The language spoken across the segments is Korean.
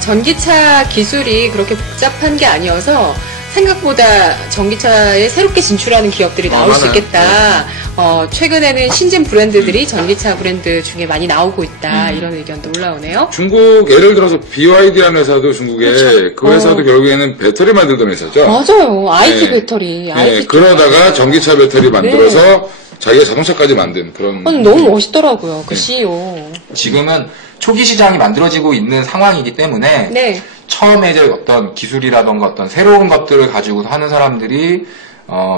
전기차 기술이 그렇게 복잡한 게 아니어서 생각보다 전기차에 새롭게 진출하는 기업들이 나올 수 있겠다. 최근에는 신진 브랜드들이 전기차 브랜드 중에 많이 나오고 있다. 이런 의견도 올라오네요. 중국 예를 들어서 BYD라는 회사도 중국에 그렇죠. 그 회사도 결국에는 배터리 만들던 회사죠. 맞아요. IT 배터리. IT 그러다가 전기차 배터리 만들어서 자기가 자동차까지 만든 그런. 너무 멋있더라고요. 그 CEO. 지금은 초기 시장이 만들어지고 있는 상황이기 때문에 처음에 이제 어떤 기술이라던가 어떤 새로운 것들을 가지고 하는 사람들이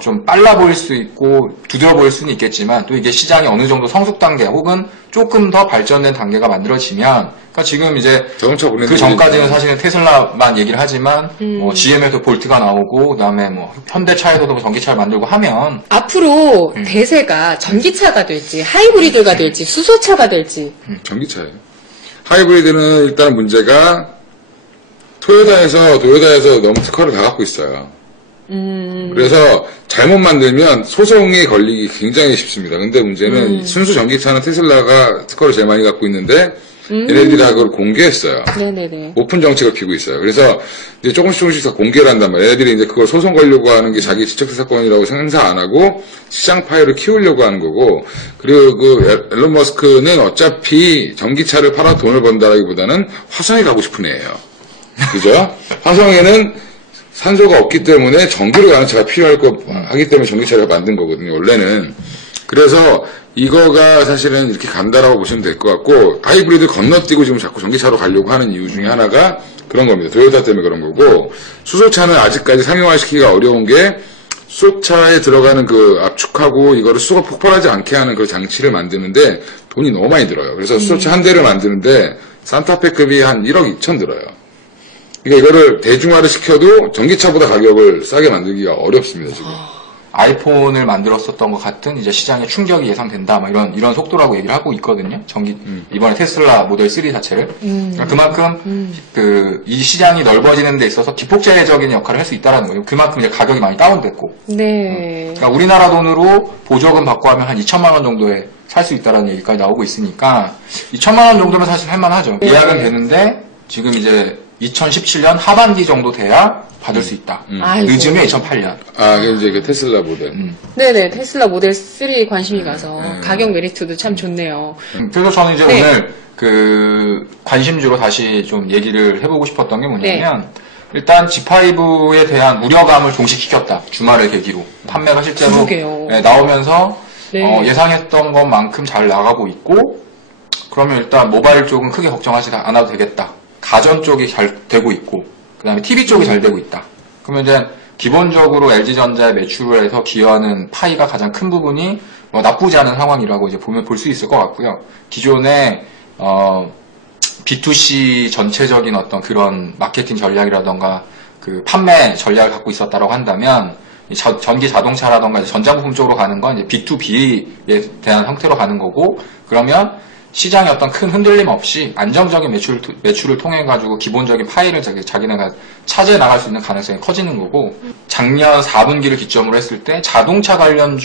좀 빨라 보일 수 있고 두드러 보일 수는 있겠지만 또 이게 시장이 어느 정도 성숙 단계 혹은 조금 더 발전된 단계가 만들어지면 그러니까 지금 이제 자동차 그 전까지는 사실은 테슬라만 얘기를 하지만 뭐 GM에도 볼트가 나오고 그다음에 뭐 현대차에서도 전기차를 만들고 하면 앞으로 대세가 전기차가 될지 하이브리드가 될지 수소차가 될지 전기차예요. 하이브리드는 일단 문제가 도요타에서 너무 특허를 다 갖고 있어요. 그래서 잘못 만들면 소송에 걸리기 굉장히 쉽습니다. 근데 문제는 순수 전기차는 테슬라가 특허를 제일 많이 갖고 있는데 얘네들이 다 그걸 공개했어요. 네네네. 오픈 정책을 피고 있어요. 그래서 이제 조금씩 다 공개를 한단 말이에요. 얘네들이 이제 그걸 소송 걸려고 하는 게 자기 지적재산권이라고 생각 안 하고 시장 파이를 키우려고 하는 거고, 그리고 그 앨런 머스크는 어차피 전기차를 팔아 돈을 번다라기보다는 화성에 가고 싶은 애예요. 그죠? 화성에는 산소가 없기 때문에 전기를 가는 차가 하기 때문에 전기차를 만든 거거든요, 원래는. 그래서 이거가 사실은 이렇게 간다라고 보시면 될 것 같고, 하이브리드 건너뛰고 지금 자꾸 전기차로 가려고 하는 이유 중에 하나가 그런 겁니다. 도요타 때문에 그런 거고, 수소차는 아직까지 상용화시키기가 어려운 게, 수소차에 들어가는 그 압축하고 이거를 수소가 폭발하지 않게 하는 그 장치를 만드는데 돈이 너무 많이 들어요. 그래서 수소차 한 대를 만드는데 산타페급이 한 1억 2천 들어요. 그러니까 이거를 대중화를 시켜도 전기차보다 가격을 싸게 만들기가 어렵습니다, 지금. 아이폰을 만들었었던 것 같은 이제 시장에 충격이 예상된다, 막 이런 속도라고 얘기를 하고 있거든요. 이번에 테슬라 모델 3 자체를. 그러니까 그만큼 이 시장이 넓어지는 데 있어서 기폭제적인 역할을 할 수 있다라는 거예요. 그만큼 이제 가격이 많이 다운됐고. 그러니까 우리나라 돈으로 보조금 받고 하면 한 2천만 원 정도에 살 수 있다라는 얘기까지 나오고 있으니까 2천만 원 정도면 사실 할만하죠. 예약은 되는데 지금 이제 2017년 하반기 정도 돼야 받을 수 있다. 늦으면 2008년. 이제 그 테슬라 모델. 네네, 테슬라 모델 3 관심이 가서 가격 메리트도 참 좋네요. 그래서 저는 이제 오늘 그 관심주로 다시 좀 얘기를 해보고 싶었던 게 뭐냐면 일단 G5에 대한 우려감을 종식시켰다. 주말을 계기로. 판매가 실제로 나오면서 예상했던 것만큼 잘 나가고 있고, 그러면 일단 모바일 쪽은 크게 걱정하지 않아도 되겠다. 가전 쪽이 잘 되고 있고, 그 다음에 TV 쪽이 잘 되고 있다. 그러면 이제 기본적으로 LG전자의 매출에서 기여하는 파이가 가장 큰 부분이 나쁘지 않은 상황이라고 이제 볼 수 있을 것 같고요. 기존에 B2C 전체적인 어떤 그런 마케팅 전략이라던가 그 판매 전략을 갖고 있었다라고 한다면 전기 자동차라던가 전자부품 쪽으로 가는 건 이제 B2B에 대한 형태로 가는 거고, 그러면 시장에 어떤 큰 흔들림 없이 안정적인 매출을 통해 가지고 기본적인 파이를 자기네가 차지해 나갈 수 있는 가능성이 커지는 거고, 작년 4분기를 기점으로 했을 때 자동차 관련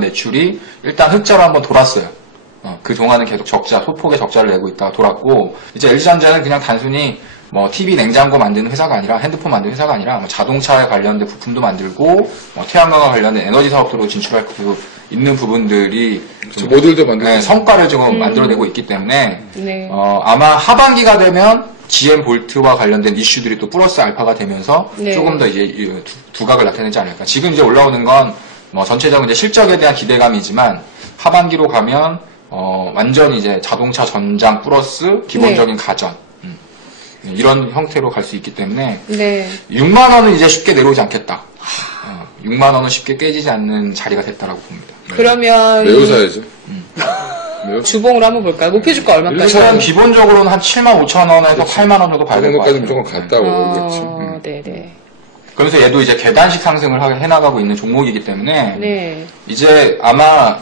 매출이 일단 흑자로 한번 돌았어요. 그 동안은 계속 소폭의 적자를 내고 있다가 돌았고, 이제 LG전자는 그냥 단순히 TV 냉장고 만드는 회사가 아니라, 핸드폰 만드는 회사가 아니라 자동차에 관련된 부품도 만들고 태양광과 관련된 에너지 사업으로 진출할 수 있는 부분들이 모듈도 만들고 성과를 지금 만들어내고 있기 때문에 아마 하반기가 되면 GM 볼트와 관련된 이슈들이 또 플러스 알파가 되면서 조금 더 이제 두각을 나타내지 않을까. 지금 이제 올라오는 건 전체적인 이제 실적에 대한 기대감이지만 하반기로 가면 완전히 이제 자동차 전장 플러스 기본적인 가전 이런 형태로 갈 수 있기 때문에 6만 원은 이제 쉽게 내려오지 않겠다. 6만 원은 쉽게 깨지지 않는 자리가 됐다라고 봅니다. 그러면 매우 사야죠. 주봉으로 한번 볼까요? 목표주가 얼마까지? 일단 기본적으로는 한 7만 5천 원에서 8만 원 정도 봐야 될 것 같아요. 무조건 갔다 오겠지. 네네. 그래서 얘도 이제 계단식 상승을 해나가고 있는 종목이기 때문에 이제 아마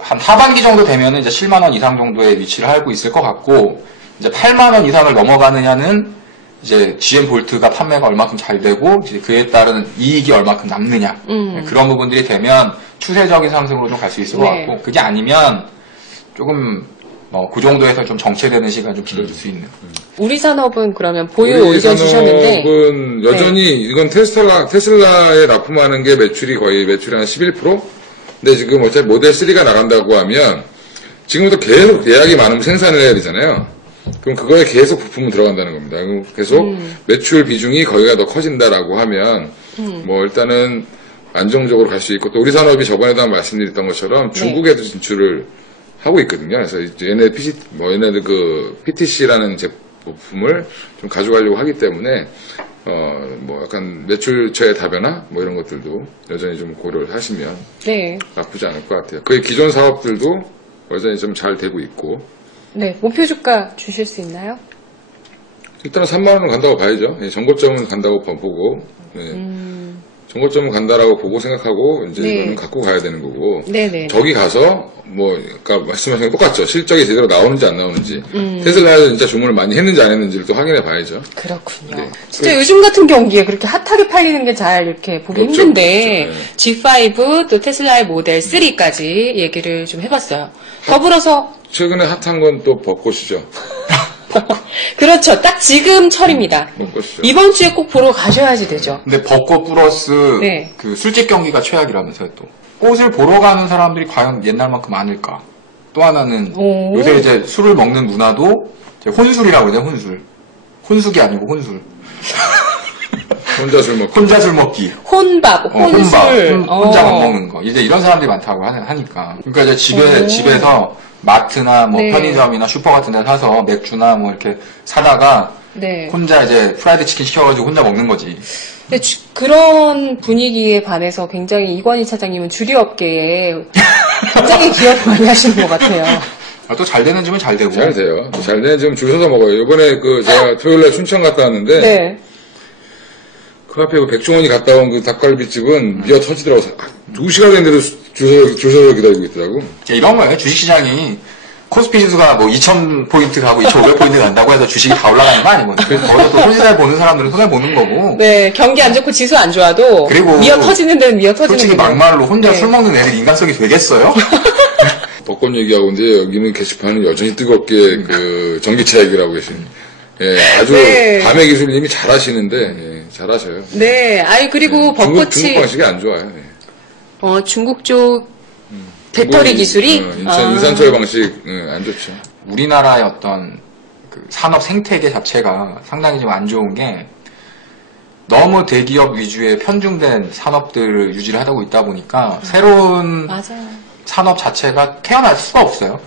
한 하반기 정도 되면은 이제 7만 원 이상 정도의 위치를 하고 있을 것 같고, 이제 8만 원 이상을 넘어가느냐는 이제 GM 볼트가 판매가 얼마큼 잘 되고 이제 그에 따른 이익이 얼마큼 남느냐, 그런 부분들이 되면 추세적인 상승으로 좀 갈 수 있을 것 같고, 그게 아니면 조금 그 정도에서 좀 정체되는 시간 좀 기다릴 수 있는 우리 산업은 그러면 보유 우리 의견 주셨는데. 산업은 여전히 이건 테슬라에 납품하는 게 매출이 한 11%? 근데 지금 어차피 모델 3가 나간다고 하면 지금부터 계속 예약이 많으면 생산을 해야 되잖아요. 그럼 그거에 계속 부품은 들어간다는 겁니다. 그럼 계속 매출 비중이 거기가 더 커진다라고 하면 뭐 일단은 안정적으로 갈 수 있고 또 우리 산업이 저번에도 말씀드렸던 것처럼 중국에도 진출을 하고 있거든요. 그래서 이제 얘네들 그 PTC라는 제품을 좀 가져가려고 하기 때문에 뭐 약간 매출처의 다변화 뭐 이런 것들도 여전히 좀 고려를 하시면 네. 나쁘지 않을 것 같아요. 그의 기존 사업들도 여전히 좀 잘 되고 있고. 네. 목표 주가 주실 수 있나요? 일단은 3만 원은 간다고 봐야죠. 예, 정고점은 간다고 보고. 예. 정고점은 간다라고 보고 생각하고 이제 네. 이거는 갖고 가야 되는 거고. 네네. 저기 가서 뭐 아까 말씀하신 거 똑같죠. 실적이 제대로 나오는지 안 나오는지. 테슬라에서 진짜 주문을 많이 했는지 안 했는지를 또 확인해 봐야죠. 그렇군요. 네. 진짜 요즘 같은 경기에 그렇게 핫하게 팔리는 게 잘 이렇게 보기 그렇죠, 힘든데 그렇죠. G5 또 테슬라의 모델 3까지 얘기를 좀 해봤어요. 더불어서 최근에 핫한 건 또 벚꽃이죠. 그렇죠. 딱 지금 철입니다. 벚꽃이죠. 이번 주에 꼭 보러 가셔야지 되죠. 근데 벚꽃 플러스 네. 그 술집 경기가 최악이라면서요 또. 꽃을 보러 가는 사람들이 과연 옛날만큼 많을까? 또 하나는 오. 요새 이제 술을 먹는 문화도 이제 혼술이라고 그러죠, 혼술. 혼숙이 아니고 혼술. 혼자 술 먹고. 혼자 술 먹기. 혼밥, 혼술. 혼자 밥 먹는 거. 이제 이런 사람들이 많다고 하니까. 그러니까 이제 집에서 마트나 뭐 네. 편의점이나 슈퍼 같은 데 사서 맥주나 뭐 이렇게 사다가 네. 혼자 이제 프라이드 치킨 시켜가지고 혼자 먹는 거지. 근데 그런 분위기에 반해서 굉장히 이관희 차장님은 주류업계에 굉장히 기여를 많이 하시는 것 같아요. 또 잘 되는 집은 잘 되고. 잘 돼요. 잘 되는 지금 줄 서서 먹어요. 이번에 제가 토요일날 춘천 갔다 왔는데. 네. 그 앞에 그 백종원이 갔다 온 그 닭갈비집은 미어 터지더라고. 2시간 됐는데도 줄 서서 기다리고 있더라고. 이런 거예요. 주식시장이 코스피 지수가 뭐 2,000포인트 가고 2,500포인트 간다고 해서 주식이 다 올라가는 거 아니거든요. 거기서 또 손해잘 보는 사람들은 손해 보는 거고. 네, 경기 안 좋고 지수 안 좋아도 그리고 미어 터지는 데는 미어 터지는 솔직히 데는. 막말로 혼자 네. 술 먹는 애들이 인간성이 되겠어요? 벚꽃 얘기하고 있는데 여기는 게시판은 여전히 뜨겁게 그 전기차 얘기를 하고 계십니다. 예, 아주 네. 밤의 기술님이 잘하시는데 예, 잘하셔요. 네, 아니 그리고 벚꽃이 중국 방식이 안 좋아요. 예. 중국 쪽 배터리 기술이 인산철 방식 안 좋죠. 우리나라의 어떤 그 산업 생태계 자체가 상당히 좀 안 좋은 게 너무 대기업 위주의 편중된 산업들을 유지를 하고 있다 보니까 새로운 맞아요. 산업 자체가 태어날 수가 없어요.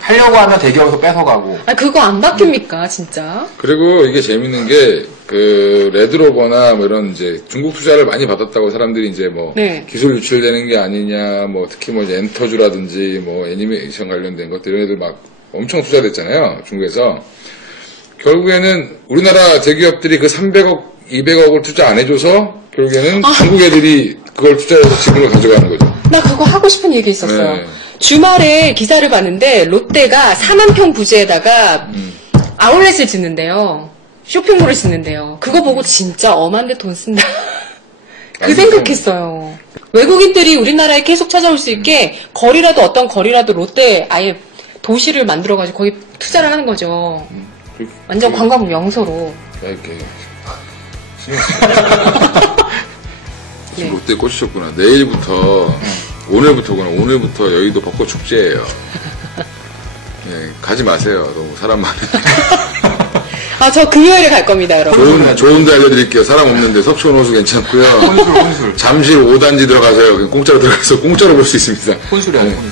하려고 하면 대기업에서 뺏어가고. 아 그거 안 바뀝니까 진짜? 그리고 이게 재밌는 게 그 레드로버나 뭐 이런 이제 중국 투자를 많이 받았다고 사람들이 이제 뭐 네. 기술 유출되는 게 아니냐 뭐 특히 뭐 이제 엔터주라든지 뭐 애니메이션 관련된 것들 이런 애들 막 엄청 투자됐잖아요 중국에서. 결국에는 우리나라 대기업들이 그 300억 200억을 투자 안 해줘서 결국에는 중국 애들이 그걸 투자해서 지분을 가져가는 거죠. 나 그거 하고 싶은 얘기 있었어요. 네. 주말에 기사를 봤는데 롯데가 4만 평 부지에다가 아울렛을 짓는데요. 쇼핑몰을 짓는데요. 그거 보고 진짜 엄한데 돈 쓴다. 그 생각했어요. 외국인들이 우리나라에 계속 찾아올 수 있게 거리라도 어떤 거리라도 롯데 아예 도시를 만들어가지고 거기 투자를 하는 거죠. 완전 관광 명소로. 이렇게 지금 네. 롯데 꽂히셨구나. 내일부터 오늘부터 여의도 벚꽃 축제예요. 예, 가지 마세요. 너무 사람 많으니까. 아, 저 금요일에 갈 겁니다, 여러분. 좋은 데 알려드릴게요. 사람 없는데 석촌 호수 괜찮고요. 혼술. 잠실 5단지 들어가서요. 공짜로 들어가서 공짜로 볼 수 있습니다. 혼술이야, 혼술.